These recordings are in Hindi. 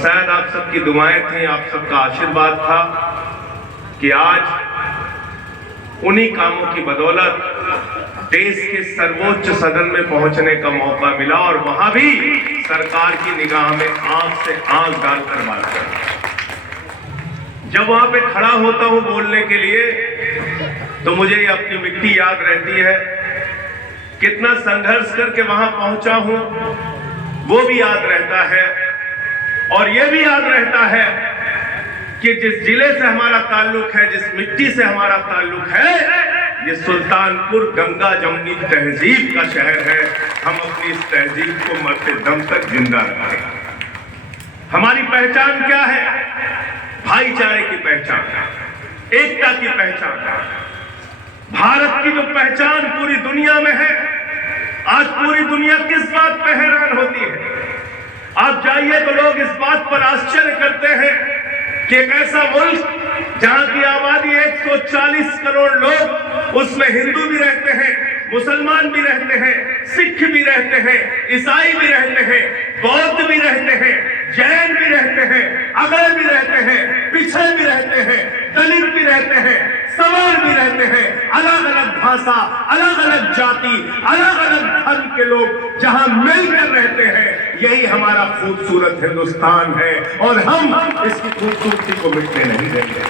शायद आप सबकी दुआएं थी, आप सबका आशीर्वाद था कि आज उन्हीं कामों की बदौलत देश के सर्वोच्च सदन में पहुंचने का मौका मिला और वहां भी सरकार की निगाह में आंख से आंख डालकर बात कर। जब वहां पे खड़ा होता हूं बोलने के लिए तो मुझे अपनी मिट्टी याद रहती है, कितना संघर्ष करके वहां पहुंचा हूं वो भी याद रहता है। और यह भी याद रहता है कि जिस जिले से हमारा ताल्लुक है, जिस मिट्टी से हमारा ताल्लुक है, ये सुल्तानपुर गंगा जमुनी तहजीब का शहर है। हम अपनी इस तहजीब को मरते दम तक जिंदा रखें। हमारी पहचान क्या है? भाईचारे की पहचान, एकता की पहचान। भारत की जो पहचान पूरी दुनिया में है, आज पूरी दुनिया किस बात पर हैरान होती है? आप जाइए तो लोग इस बात पर आश्चर्य करते हैं कि एक ऐसा मुल्क जहां की आबादी 140 करोड़ लोग, उसमें हिंदू भी रहते हैं, मुसलमान भी रहते हैं, सिख भी रहते हैं, ईसाई भी रहते हैं, बौद्ध भी रहते हैं, जैन भी रहते हैं, अगड़े भी रहते हैं, पिछड़े भी रहते हैं, दलित भी रहते हैं, सवार भी रहते हैं, अलग अलग भाषा, अलग अलग जाति, अलग अलग धर्म के लोग जहां मिलकर रहते हैं, यही हमारा खूबसूरत हिंदुस्तान है। और हम इसकी खूबसूरती को मिटने नहीं देंगे,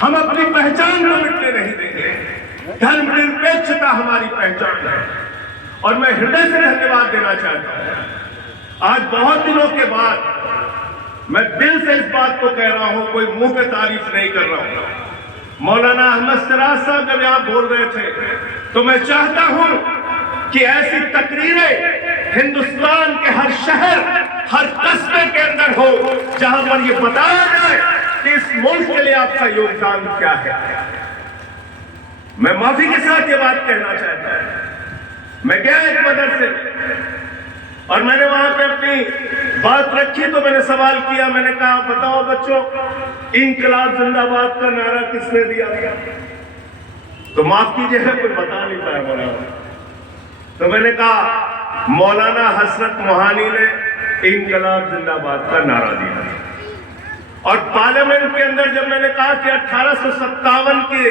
हम अपनी पहचान को मिटने नहीं देंगे। धर्मनिरपेक्षता हमारी पहचान है। और मैं हृदय से धन्यवाद देना चाहता हूं। आज बहुत दिनों के बाद मैं दिल से इस बात को कह रहा हूं, कोई मुंह पे तारीफ नहीं कर रहा हूं। मौलाना अहमद सिराज साहब जब यहां बोल रहे थे तो मैं चाहता हूं कि ऐसी तकरीरें हिंदुस्तान के हर शहर, हर कस्बे के अंदर हो, जहां पर यह बताया जाए कि इस मुल्क के लिए आपका योगदान क्या है। मैं माफी के साथ ये बात कहना चाहता हूं। मैं गया एक मदरसे और मैंने वहां पे अपनी बात रखी तो मैंने सवाल किया, मैंने कहा बताओ बच्चों, इंकलाब जिंदाबाद का नारा किसने दिया? तो माफ कीजिएगा कोई बता नहीं पाया मौलाना। तो मैंने कहा मौलाना हसरत मोहानी ने इंकलाब जिंदाबाद का नारा दिया। और पार्लियामेंट के अंदर जब मैंने कहा कि 1857 के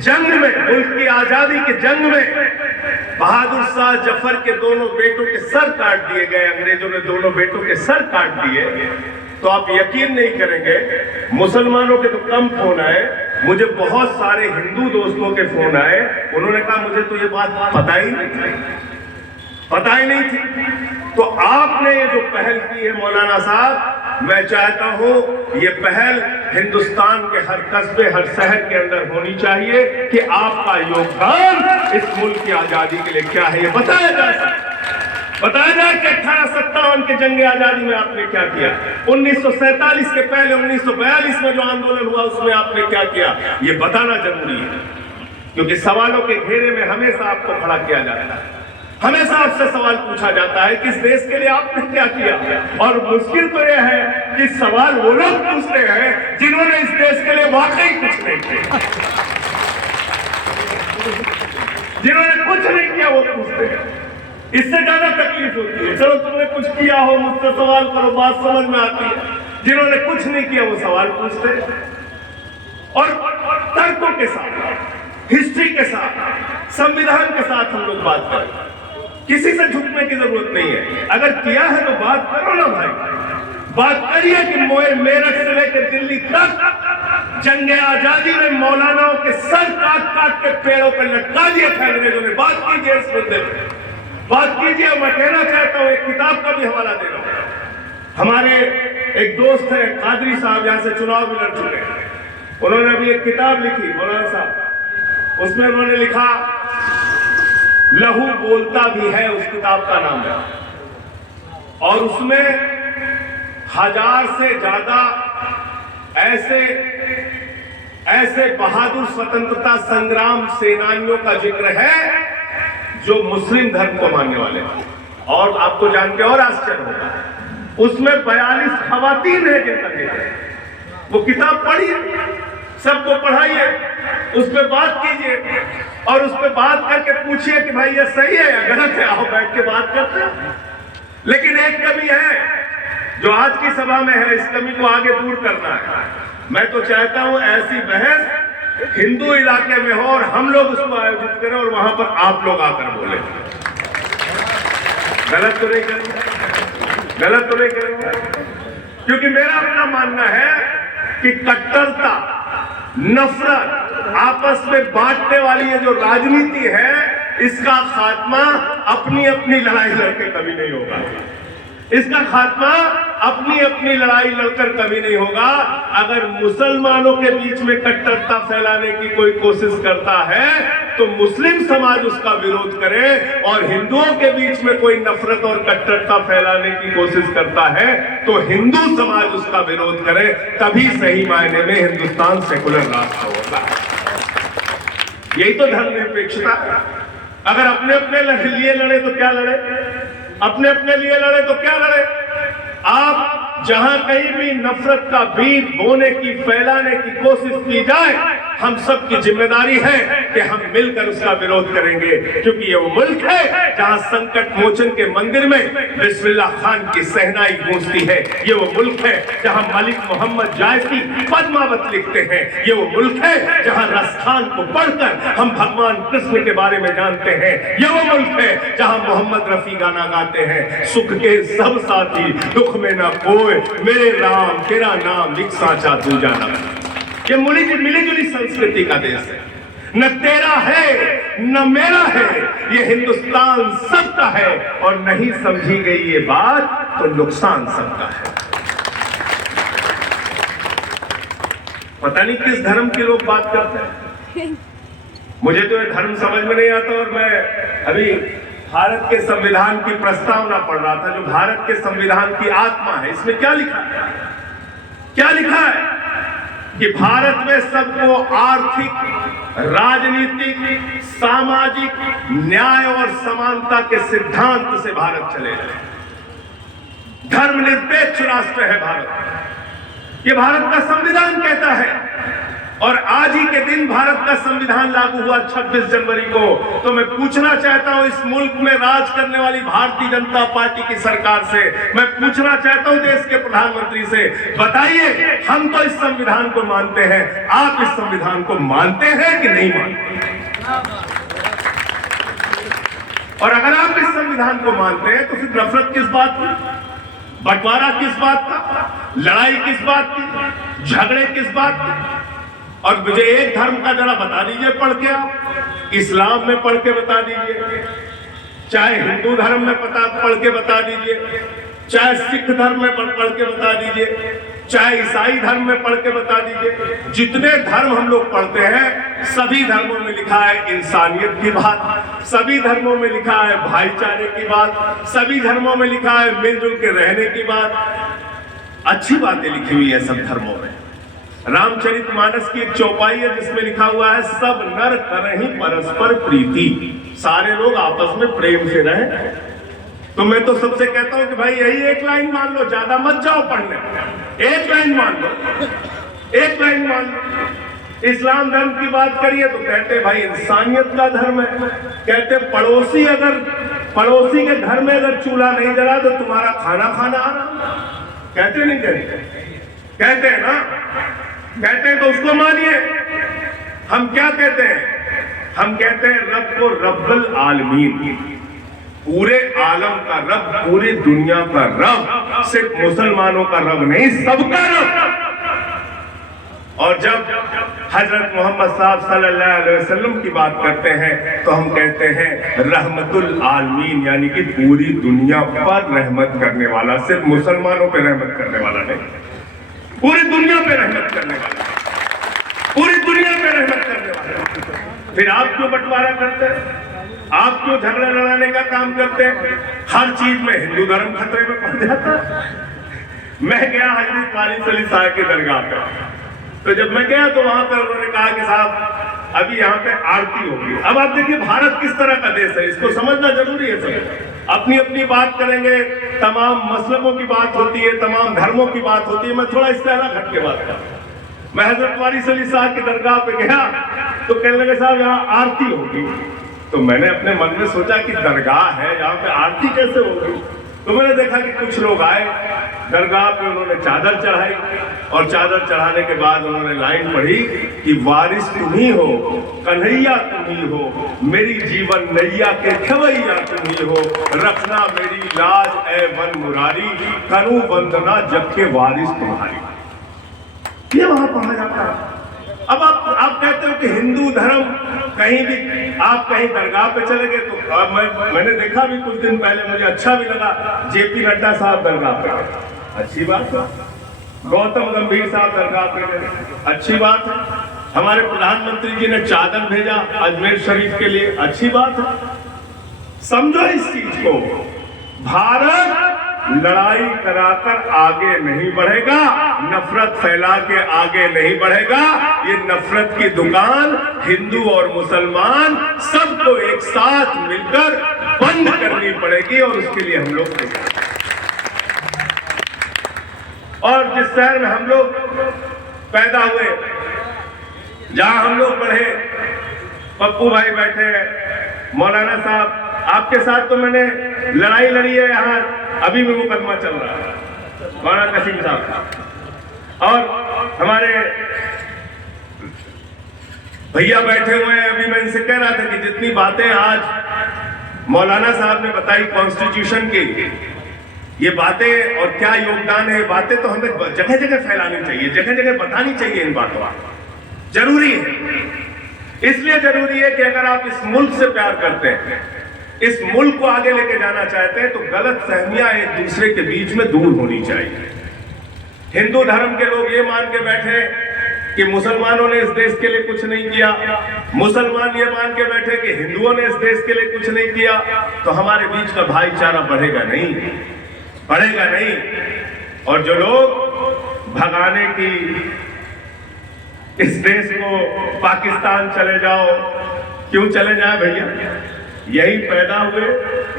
जंग में, मुल्क की आजादी के जंग में बहादुर शाह जफर के दोनों बेटों के सर काट दिए गए, अंग्रेजों ने दोनों बेटों के सर काट दिए, तो आप यकीन नहीं करेंगे, मुसलमानों के तो कम फोन आए, मुझे बहुत सारे हिंदू दोस्तों के फोन आए। उन्होंने कहा मुझे तो ये बात पता ही नहीं थी। तो आपने ये जो पहल की है मौलाना साहब, मैं चाहता हूं ये पहल हिंदुस्तान के हर कस्बे, हर शहर के अंदर होनी चाहिए कि आपका योगदान इस मुल्क की आजादी के लिए क्या है, ये बताया जाए। बताया जाए कि 1857 के जंग आजादी में आपने क्या किया, 1947 के पहले 1942 में जो आंदोलन हुआ उसमें आपने क्या किया, ये बताना जरूरी है। क्योंकि सवालों के घेरे में हमेशा आपको खड़ा किया जाता है, हमेशा आपसे सवाल पूछा जाता है कि इस देश के लिए आपने क्या किया। और मुश्किल तो यह है कि सवाल वो लोग पूछते हैं जिन्होंने इस देश के लिए वाकई कुछ नहीं किया, जिन्होंने कुछ नहीं किया वो पूछते हैं। इससे ज्यादा तकलीफ होती है। चलो तुमने कुछ किया हो, मुझसे सवाल करो, बात समझ में आती है। जिन्होंने कुछ नहीं किया वो सवाल पूछते हैं। और तर्कों के साथ, हिस्ट्री के साथ, संविधान के साथ हम लोग बात करें। किसी से झुकने की जरूरत नहीं है। अगर किया है तो बात करो ना भाई, बात करिए कि मेरठ से लेकर दिल्ली तक जंग आजादी में मौलानाओं के सर काट काट के पेड़ों पर लटका दिए थे अंग्रेजों ने। बात कीजिए इस मुद्दे पर, बात कीजिए। मैं कहना चाहता हूं, एक किताब का भी हवाला दे रहा हूं। हमारे एक दोस्त है कादरी साहब, यहां से चुनाव भी लड़ चुके हैं। उन्होंने अभी एक किताब लिखी मौलाना साहब, उसमें उन्होंने लिखा लहू बोलता भी है, उस किताब का नाम है। और उसमें 1000 से ज्यादा ऐसे बहादुर स्वतंत्रता संग्राम सेनानियों का जिक्र है जो मुस्लिम धर्म को मानने वाले हैं। और आपको जान के और आश्चर्य होगा, उसमें 42 खवातीन है जिनका जिक्र है। वो किताब पढ़िए, सबको पढ़ाइए, उस पर बात कीजिए और उस पर बात करके पूछिए कि भाई ये सही है या गलत है। आओ बैठ के बात करते हैं। लेकिन एक कवि है जो आज की सभा में है, इस कमी को आगे दूर करना है। मैं तो चाहता हूं ऐसी बहस हिंदू इलाके में हो और हम लोग उसको आयोजित करें और वहां पर आप लोग आकर बोले। गलत तो नहीं करेंगे, गलत तो नहीं करेंगे, क्योंकि मेरा अपना मानना है कि कट्टरता, नफरत, आपस में बांटने वाली ये जो राजनीति है, इसका खात्मा अपनी अपनी लड़ाई लड़के कभी नहीं होगा। इसका खात्मा अपनी अपनी लड़ाई लड़कर कभी नहीं होगा। अगर मुसलमानों के बीच में कट्टरता फैलाने की कोई कोशिश करता है तो मुस्लिम समाज उसका विरोध करे, और हिंदुओं के बीच में कोई नफरत और कट्टरता फैलाने की कोशिश करता है तो हिंदू समाज उसका विरोध करे। तभी सही मायने में हिंदुस्तान सेकुलर राष्ट्र होगा। यही तो धर्मनिरपेक्षता। अगर अपने अपने लिए लड़े तो क्या लड़े, अपने अपने लिए लड़े तो क्या लड़े। आप जहां कहीं भी नफरत का बीज बोने की, फैलाने की कोशिश की जाए, हम सब की जिम्मेदारी है कि हम मिलकर उसका विरोध करेंगे, क्योंकि ये वो मुल्क है जहां संकट मोचन के मंदिर में बिस्मिल्लाह खान की सहनाई गूंजती है। ये वो मुल्क है जहां मलिक मोहम्मद जायसी पद्मावत लिखते हैं। ये वो मुल्क है जहां रसखान को पढ़कर हम भगवान कृष्ण के बारे में जानते हैं। ये वो मुल्क है जहां मोहम्मद रफी गाना गाते हैं, सुख के सब साथी दुख में ना कोई, मेरे राम तेरा नाम एक साचा दूजा ना। ये मिली जुली संस्कृति का देश है। न तेरा है न मेरा है, ये हिंदुस्तान सबका है, और नहीं समझी गई ये बात तो नुकसान सबका है। पता नहीं किस धर्म के लोग बात करते हैं, मुझे तो ये धर्म समझ में नहीं आता। और मैं अभी भारत के संविधान की प्रस्तावना पढ़ रहा था, जो भारत के संविधान की आत्मा है। इसमें क्या लिखा है, क्या लिखा है कि भारत में सबको आर्थिक, राजनीतिक, सामाजिक न्याय और समानता के सिद्धांत से भारत चलेगा। धर्मनिरपेक्ष राष्ट्र है भारत, ये भारत का संविधान कहता है। और आज ही के दिन भारत का संविधान लागू हुआ 26 जनवरी को। तो मैं पूछना चाहता हूं इस मुल्क में राज करने वाली भारतीय जनता पार्टी की सरकार से, मैं पूछना चाहता हूं देश के प्रधानमंत्री से, बताइए हम तो इस संविधान को मानते हैं, आप इस संविधान को मानते हैं कि नहीं मानते? और अगर आप इस संविधान को मानते हैं तो फिर नफरत किस बात की, बंटवारा किस बात का, लड़ाई किस बात की, झगड़े किस बात की? और मुझे एक धर्म का जरा बता दीजिए पढ़ के, आप इस्लाम में पढ़ के बता दीजिए, चाहे हिंदू धर्म में पढ़ के बता दीजिए, चाहे सिख धर्म में पढ़ के बता दीजिए, चाहे ईसाई धर्म में पढ़ के बता दीजिए। जितने धर्म हम लोग पढ़ते हैं, सभी धर्मों में लिखा है इंसानियत की बात, सभी धर्मों में लिखा है भाईचारे की बात, सभी धर्मों में लिखा है मिलजुल के रहने की बात। अच्छी बातें लिखी हुई है सब धर्मों में। रामचरितमानस की एक चौपाई है जिसमें लिखा हुआ है, सब नर करहि परस्पर प्रीति, सारे लोग आपस में प्रेम से रहें। तो मैं तो सबसे कहता हूं कि भाई यही एक लाइन मान लो, ज्यादा मत जाओ पढ़ने, एक लाइन मान लो, एक लाइन मान लो। इस्लाम धर्म की बात करिए तो कहते भाई इंसानियत का धर्म है। कहते पड़ोसी के घर में अगर चूल्हा नहीं जला तो तुम्हारा खाना खाना आना, कहते नहीं कहते हैं ना, कहते हैं तो उसको मानिए। हम क्या कहते हैं, हम कहते हैं रब को रब्बुल आलमीन, पूरे आलम का रब, पूरी दुनिया का रब, सिर्फ मुसलमानों का रब नहीं, सबका रब। और जब हजरत मोहम्मद साहब सल्लल्लाहु अलैहि वसल्लम की बात करते हैं तो हम कहते हैं रहमतुल आलमीन, यानी कि पूरी दुनिया पर रहमत करने वाला, सिर्फ मुसलमानों पे रहमत करने वाला नहीं, पूरी दुनिया पे रहमत करने वाला, पूरी दुनिया पे रहमत करने वाला। फिर आप क्यों बंटवारा करते हैं, आप क्यों झगड़ा लड़ाने का काम करते हैं? हर चीज में हिंदू धर्म खतरे में पड़ जाता है। मैं गया हजरत वाली सली साहब की दरगाह पे, तो जब मैं गया तो वहां पर उन्होंने कहा कि साहब अभी यहाँ पे आरती होगी। अब आप देखिए भारत किस तरह का देश है, इसको समझना जरूरी है। सब अपनी अपनी बात करेंगे, तमाम मसलकों की बात होती है, तमाम धर्मों की बात होती है। मैं थोड़ा इससे अलग हट के बात करूँ। मैं हजरत वाली सली साहब की दरगाह पे गया तो कहने लगे साहब यहाँ आरती होगी। तो मैंने अपने मन में सोचा कि दरगाह है, यहाँ पे आरती कैसे होगी? तो मैंने देखा कि कुछ लोग आए, दरगाह पे उन्होंने चादर चढ़ाई और चादर चढ़ाने के बाद उन्होंने लाइन पढ़ी कि वारिस तुम ही हो, कन्हैया तुम ही हो, मेरी जीवन नैया के खवैया तुम ही हो, रखना मेरी लाज ए वन मुरारी, करूं वंदना जग के वारिस तुम्हारी। ये वहां पढ़ा जाता है। अब आप कहते हो कि हिंदू धर्म कहीं भी, आप कहीं दरगाह पे चले गए तो मैंने देखा भी कुछ दिन पहले, मुझे अच्छा भी लगा, जेपी नड्डा साहब दरगाह पे गए, अच्छी बात है। गौतम गंभीर साहब दरगाह पे गए, अच्छी बात है। हमारे प्रधानमंत्री जी ने चादर भेजा अजमेर शरीफ के लिए, अच्छी बात है। समझो इस चीज को, भारत लड़ाई कराकर आगे नहीं बढ़ेगा, नफरत फैला के आगे नहीं बढ़ेगा। ये नफरत की दुकान हिंदू और मुसलमान सबको एक साथ मिलकर बंद करनी पड़ेगी और उसके लिए हम लोग और जिस शहर में हम लोग पैदा हुए, जहां हम लोग पढ़े, पप्पू भाई बैठे हैं, मौलाना साहब, आपके साथ तो मैंने लड़ाई लड़ी है, यहाँ अभी भी मुकदमा चल रहा है, मौलाना कसीम साहब। और हमारे भैया बैठे हुए हैं, अभी मैं इनसे कह रहा था कि जितनी बातें आज मौलाना साहब ने बताई कॉन्स्टिट्यूशन की, ये बातें और क्या योगदान है, बातें तो हमें जगह जगह फैलानी चाहिए, जगह जगह बतानी चाहिए। इन बातों का जरूरी है, इसलिए जरूरी है कि अगर आप इस मुल्क से प्यार करते हैं, इस मुल्क को आगे लेके जाना चाहते हैं, तो गलत फहमियां एक दूसरे के बीच में दूर होनी चाहिए। हिंदू धर्म के लोग ये मान के बैठे कि मुसलमानों ने इस देश के लिए कुछ नहीं किया, मुसलमान ये मान के बैठे कि हिंदुओं ने इस देश के लिए कुछ नहीं किया, तो हमारे बीच का भाईचारा बढ़ेगा नहीं, बढ़ेगा नहीं। और जो लोग भगाने की, इस देश को पाकिस्तान चले जाओ, क्यों चले जाए भैया? यही पैदा हुए,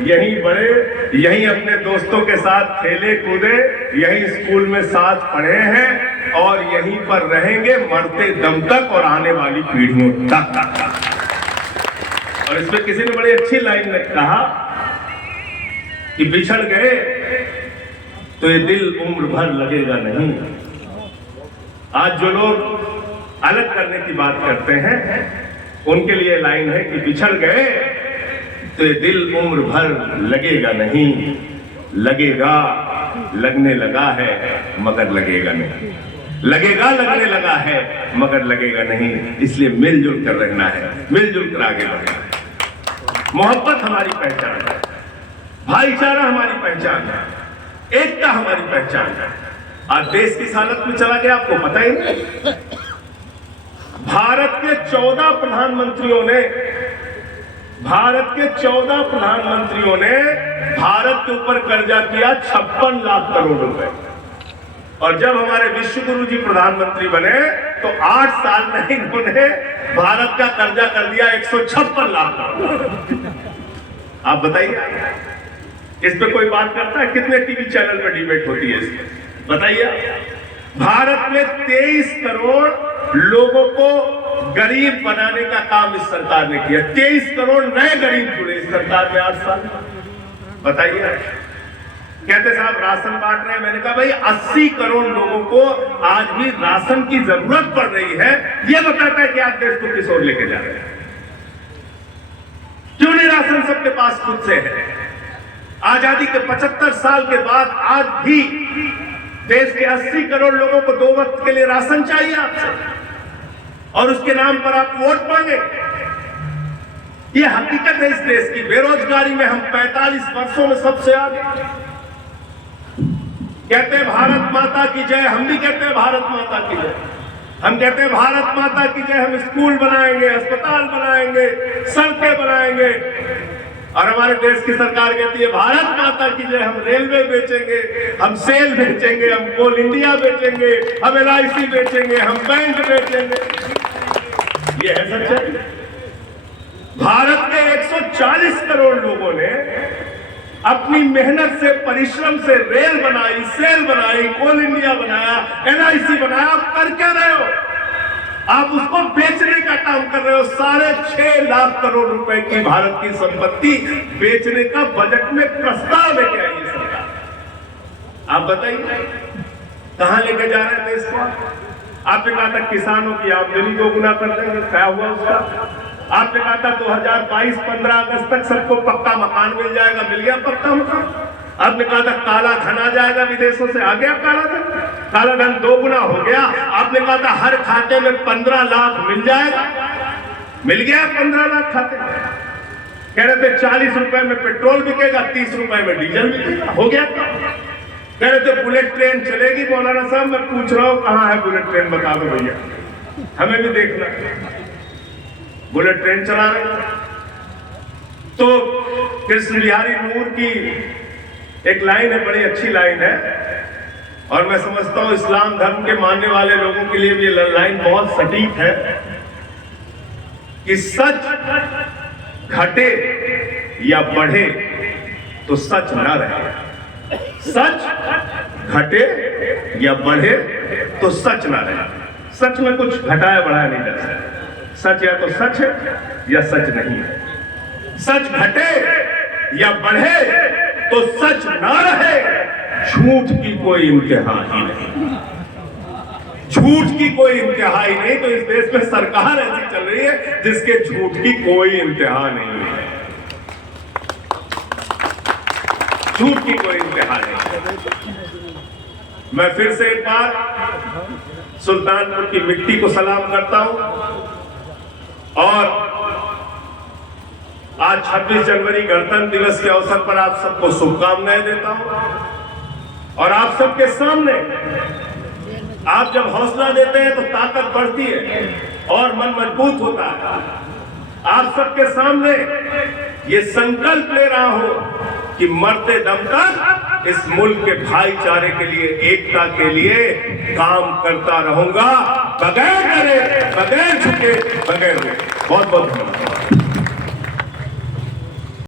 यही बड़े, यही अपने दोस्तों के साथ खेले कूदे, यही स्कूल में साथ पढ़े हैं और यहीं पर रहेंगे मरते दम तक और आने वाली पीढ़ियों तक। और इसमें किसी ने बड़ी अच्छी लाइन में कहा कि बिछड़ गए तो ये दिल उम्र भर लगेगा नहीं। आज जो लोग अलग करने की बात करते हैं, उनके लिए लाइन है कि बिछड़ गए तो ये दिल उम्र भर लगेगा नहीं, लगेगा, लगने लगा है मगर लगेगा नहीं, लगेगा, लगने लगा है मगर लगेगा नहीं। इसलिए मिलजुल कर रहना है, मिलजुल कर आगे बढ़ना है। मोहब्बत हमारी पहचान है, भाईचारा हमारी पहचान है, एकता हमारी पहचान है। आज देश की हालत में चला गया, आपको पता ही नहीं। भारत के 14 प्रधानमंत्रियों ने भारत के ऊपर कर्जा किया 56 लाख करोड़ रुपए। और जब हमारे विश्व गुरु जी प्रधानमंत्री बने तो 8 साल में इन्होंने भारत का कर्जा कर दिया 156 लाख करोड़। आप बताइए, इस पे कोई बात करता है? कितने टीवी चैनल पे डिबेट होती है इसकी, बताइए। भारत में 23 करोड़ लोगों को गरीब बनाने का काम इस सरकार ने किया। 23 करोड़ नए गरीब जुड़े इस सरकार में 8 साल में, बताइए। कहते साहब राशन बांट रहे हैं, मैंने कहा भाई 80 करोड़ लोगों को आज भी राशन की जरूरत पड़ रही है। यह बताता है कि आज देश को किस ओर लेके जा रहे हैं। क्यों नहीं राशन सबके पास खुद से है? आजादी के 75 साल के बाद आज भी देश के 80 करोड़ लोगों को 2 वक्त के लिए राशन चाहिए आपसे, और उसके नाम पर आप वोट मांगे। ये हकीकत है इस देश की। बेरोजगारी में हम 45 वर्षों में सबसे आगे। कहते हैं भारत माता की जय, हम भी कहते हैं भारत माता की जय। हम कहते हैं भारत माता की जय, हम स्कूल बनाएंगे, अस्पताल बनाएंगे, सड़कें बनाएंगे। और हमारे देश की सरकार कहती है भारत माता की जय, हम रेलवे बेचेंगे, हम सेल बेचेंगे, हम कोल इंडिया बेचेंगे, हम LIC बेचेंगे, हम बैंक बेचेंगे। ये है सच्चाई। भारत के 140 करोड़ लोगों ने अपनी मेहनत से, परिश्रम से रेल बनाई, सेल बनाई, कोल इंडिया बनाया, LIC बनाया। आप कर क्या रहे हो? आप उसको बेचने का काम कर रहे हो। 6.5 लाख करोड़ रुपए की भारत की संपत्ति बेचने का बजट में प्रस्ताव लेके आई है सरकार। आप बताइए कहां लेके जा रहे थे इसको? आपने कहा था किसानों की आमदनी दोगुना कर देंगे, क्या हुआ उसका? आपने कहा था 2022 15 अगस्त तक सबको पक्का मकान मिल जाएगा, मिल गया पक्का मकान? आपने कहा था काला धन आ जाएगा विदेशों से, आ गया काला धन? काला धन दोगुना हो गया। आपने कहा था हर खाते में 15 लाख मिल जाएगा, मिल गया 15 लाख खाते में। कह रहे थे 40 रुपए में पेट्रोल बिकेगा, 30 रुपए में डीजल बिकेगा, हो गया। कह रहे थे बुलेट ट्रेन चलेगी। मौलाना साहब मैं पूछ रहा हूं कहां है बुलेट ट्रेन, बता दो भैया, हमें भी देखना। बुलेट ट्रेन चला रहे तो कृष्ण बिहारी नूर की एक लाइन है, बड़ी अच्छी लाइन है, और मैं समझता हूं इस्लाम धर्म के मानने वाले लोगों के लिए भी ये लाइन बहुत सटीक है कि सच घटे या बढ़े तो सच ना रहे, सच घटे या बढ़े तो सच ना रहे। सच में कुछ घटाया बढ़ाया नहीं जा सकता। सच या तो सच है या सच नहीं है। सच घटे या बढ़े तो सच ना रहे, झूठ की कोई इंतहा ही नहीं, झूठ की कोई इंतहा ही नहीं। तो इस देश में सरकार ऐसी चल रही है जिसके झूठ की कोई इंतहा नहीं है, झूठ की कोई इंतहा नहीं। मैं फिर से एक बार सुल्तानपुर की मिट्टी को सलाम करता हूं और आज 26 जनवरी गणतंत्र दिवस के अवसर पर आप सबको शुभकामनाएं देता हूं। और आप सबके सामने आप जब हौसला देते हैं तो ताकत बढ़ती है और मन मजबूत होता है। आप सबके सामने ये संकल्प ले रहा हूं कि मरते दम तक इस मुल्क के भाईचारे के लिए, एकता के लिए काम करता रहूंगा, बगैर डरे, बगैर झुके, बगैर। बहुत बहुत धन्यवाद।